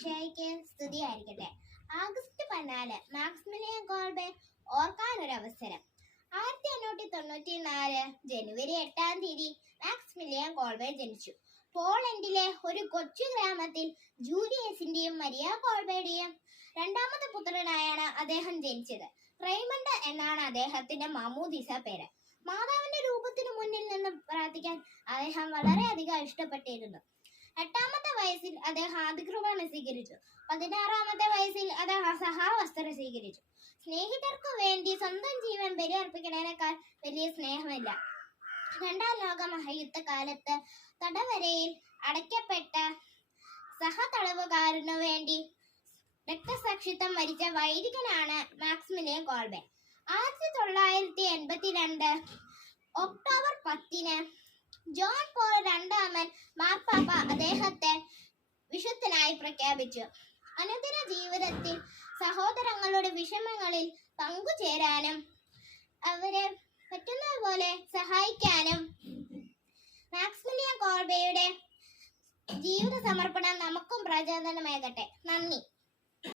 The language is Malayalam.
ഈശോയ്ക്ക് സ്തുതിയായിരിക്കട്ടെ. ആഗസ്റ്റ് 14 മാക്സിമിലിയൻ കോൾബെ ഓർക്കാനൊരവസരം. 1594 ജനുവരി 8-ാം തീയതി മാക്സിമിലിയൻ കോൾബെ ജനിച്ചു. പോളണ്ടിലെ ഒരു കൊച്ചു ഗ്രാമത്തിൽ ജൂലിയസിന്റെയും മരിയ കോൾബയുടെയും രണ്ടാമത്തെ പുത്രനായാണ് അദ്ദേഹം ജനിച്ചത്. റെയ്മണ്ട് എന്നാണ് അദ്ദേഹത്തിന്റെ മാമോദീസ പേര്. മാതാവിന്റെ രൂപത്തിന് മുന്നിൽ നിന്ന് പ്രാർത്ഥിക്കാൻ അദ്ദേഹം വളരെയധികം ഇഷ്ടപ്പെട്ടിരുന്നു. 8-ാമത്തെ വയസ്സിൽ അദ്ദേഹം ആദികൃപണ സ്വീകരിച്ചു. 16-ാമത്തെ വയസ്സിൽ അദ്ദേഹം സഹാവസ്ത്രം സ്വീകരിച്ചു. സ്നേഹിതർക്കു വേണ്ടി സ്വന്തം ജീവൻ ബലിയർപ്പിക്കുന്നതിനേക്കാൾ വലിയ സ്നേഹമില്ല. 2-ാം ലോക മഹായുദ്ധകാലത്ത് തടവരയിൽ അടയ്ക്കപ്പെട്ട സഹതടവുകാരനു വേണ്ടി രക്തസാക്ഷിത്വം വരിച്ച വൈദികനാണ് മാക്സിമിലിയൻ കോൾബെ. 1982 ഒക്ടോബർ 10-ന് ജോൺ പോൾ രണ്ടാമൻ മാർപ്പാപ്പ അദ്ദേഹത്തെ വിശുദ്ധനായി പ്രഖ്യാപിച്ചു. അനുദിന ജീവിതത്തിൽ സഹോദരങ്ങളുടെ വിഷമങ്ങളിൽ പങ്കുചേരാനും അവരെ പറ്റുന്നതുപോലെ സഹായിക്കാനും മാക്സിമിലിയൻ കോൾബെയുടെ ജീവിത സമർപ്പണം നമുക്കും പ്രചോദനമേകട്ടെ. നന്ദി.